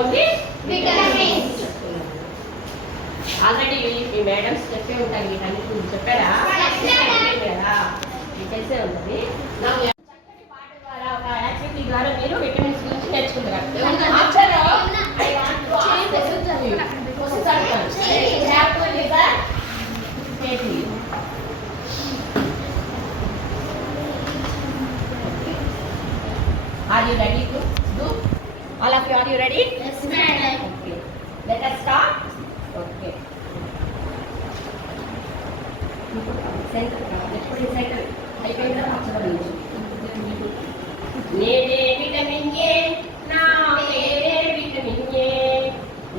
Only Vitamins. Already మీ madams చెప్పే ఉంటారు వీటన్నిటి గురించి చెప్పారా కదా మీకు తెలిసే ఉంటుంది చక్కటి పాట ద్వారా ఒక యాక్టివిటీ ద్వారా మీరు విటమిన్స్ గురించి నేర్చుకుంటారు. Are you ready to do? All of you, are you ready? Okay. Let us start. Okay. Centre ఎప్పుడు అయిపోయిందా అక్షరం నుంచి నేనే విటమిన్ ఏ నా పేరే విటమిన్ ఏ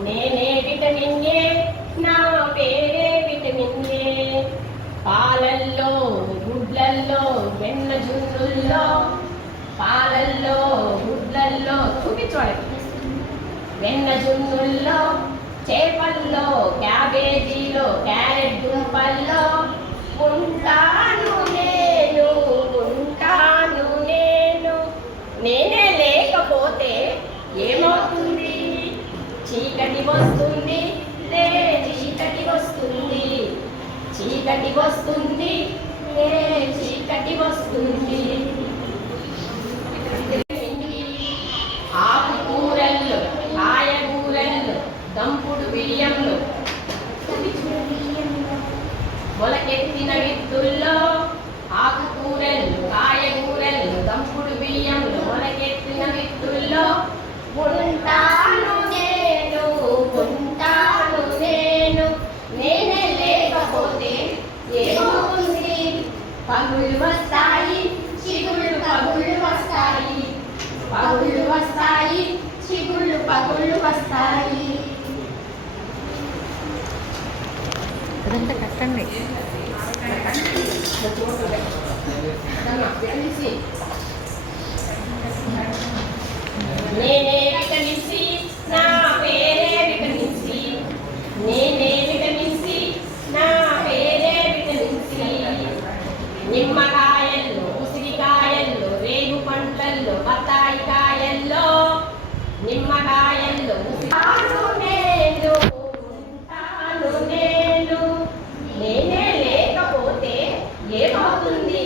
నేనే విటమిన్ ఏ నా పేరే విటమిన్ ఏ పాలల్లో గుడ్లల్లో వెన్న జున్నుల్లో పాలల్లో గుడ్లల్లో చూపించండి వెన్న జున్నుల్లో చేపల్లో క్యాబేజీలో క్యారెట్ దుంపల్లో ఉంటాను నేను ఉంటాను నేను. నేనే లేకపోతే ఏమవుతుంది? చీకటి వస్తుంది లే చీకటి వస్తుంది. చీకటి వస్తుంది లే చీకటి వస్తుంది. పగుళ్ళు వస్తాయి చిగుళ్ళు పగుళ్ళు వస్తాయి. పగుళ్ళు వస్తాయి చిగుళ్ళు పగుళ్ళు వస్తాయి. అదంతా కట్టండి. నేనే విటమిన్ సి నా పేరే విటమిన్ సి నేనే విటమిన్ సి నా పేరే విటమిన్ సి నిమ్మకాయల్లో ఉసిరికాయల్లో రేగు పంటల్లో బత్తాయి కాయల్లో నిమ్మకాయల్లో ఉసిరికాయలు నేను ఉంటాను నేను నేనే లేకపోతే ఏమవుతుంది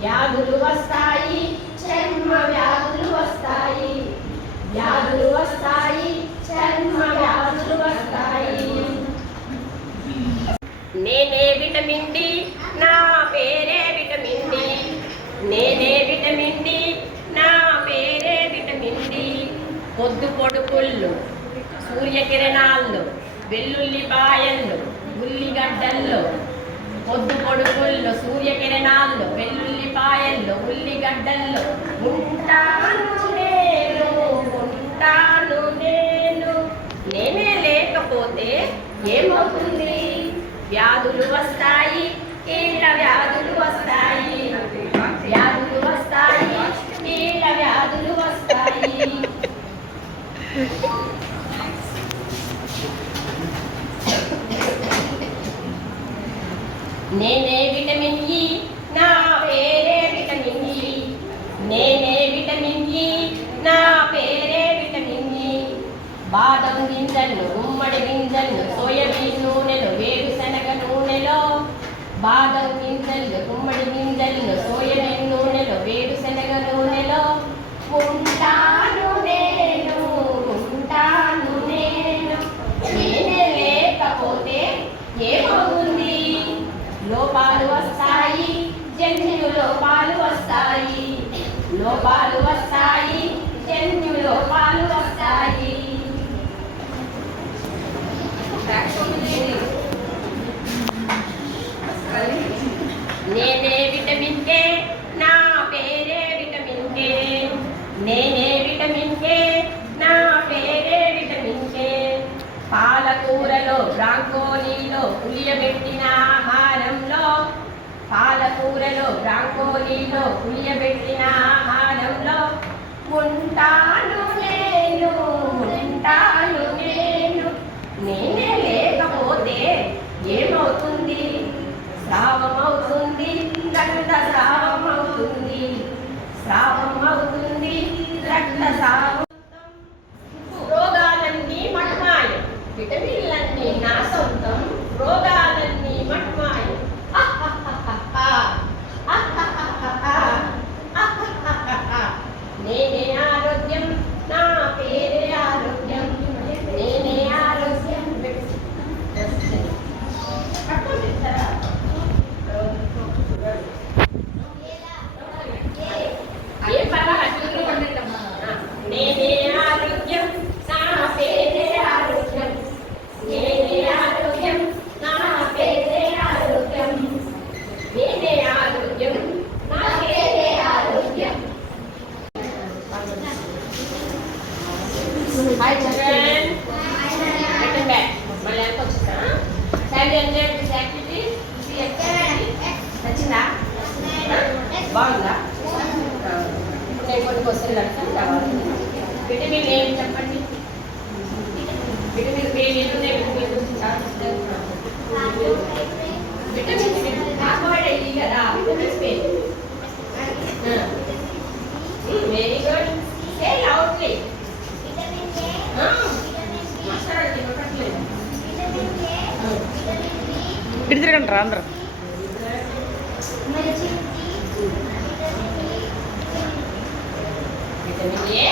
వ్యాధులు వస్తాయి చర్మ వ్యాధులు వస్తాయి వ్యాధులు వస్తాయి చర్మ వ్యాధులు వస్తాయి నేనే విటమిన్ డి నా పేరే విటమిన్ డి. నేనే విటమిన్ డి పొద్దు పొడుపుళ్ళు సూర్యకిరణాల్లో వెల్లుల్లిపాయల్లో ఉల్లిగడ్డల్లో. పొద్దు పొడుపుల్లో సూర్యకిరణాల్లో వెల్లుల్లిపాయల్లో ఉల్లిగడ్డల్లో. ఉంటాను నేను ఉంటాను నేను. నేనే లేకపోతే ఏమవుతుంది? వ్యాధులు వస్తాయి కీళ్ళ వ్యాధులు వస్తాయి వ్యాధులు వస్తాయి కీళ్ళ వ్యాధులు వస్తాయి నేనే విటమిన్ ఈ నా పేరే విటమిన్ ఈ నేనే విటమిన్ ఈ నా పేరే విటమిన్ ఈ బాదం గింజలు గుమ్మడి గింజలు సోయాబీన్ నూనెలు వేరుశనగ నూనెలో. బాదం గింజలు గుమ్మడి గింజలు సోయాబీన్ నూనెలో వేరుశనగ నూనెలో ఉంటాను నేను ఉంటాను నేను నేనే లేకపోతే ఏమవుతుంది లోపాలు వస్తాయి జన్యు లోపాలు వస్తాయి లోపాలు వస్తాయి జన్యు లోపాలు వస్తాయి. నేనే విటమిన్ కే నా పేరే విటమిన్ కే. నేనే విటమిన్ కే నా పేరే విటమిన్ కే. పాలకూరలో బ్రాంకోలీలో పులియబెట్టిన ఆహారంలో పాలకూరలో బ్రాంకోలీలో పులి విటమిన్ ఏం చెప్పండి? విటమిన్ ఏ ఏమున్నాయి విటమిన్ గురించి చాలా చెప్తాను. విటమిన్స్ కార్బోహైడ్రేట్ ఇది కదా విటమిన్స్ పేరు వెరీ గుడ్ సే లౌడ్లీ మాట్లాడండి వినపట్లేదు ఇటు తిరగండి రా అందరూ. Vitamin A.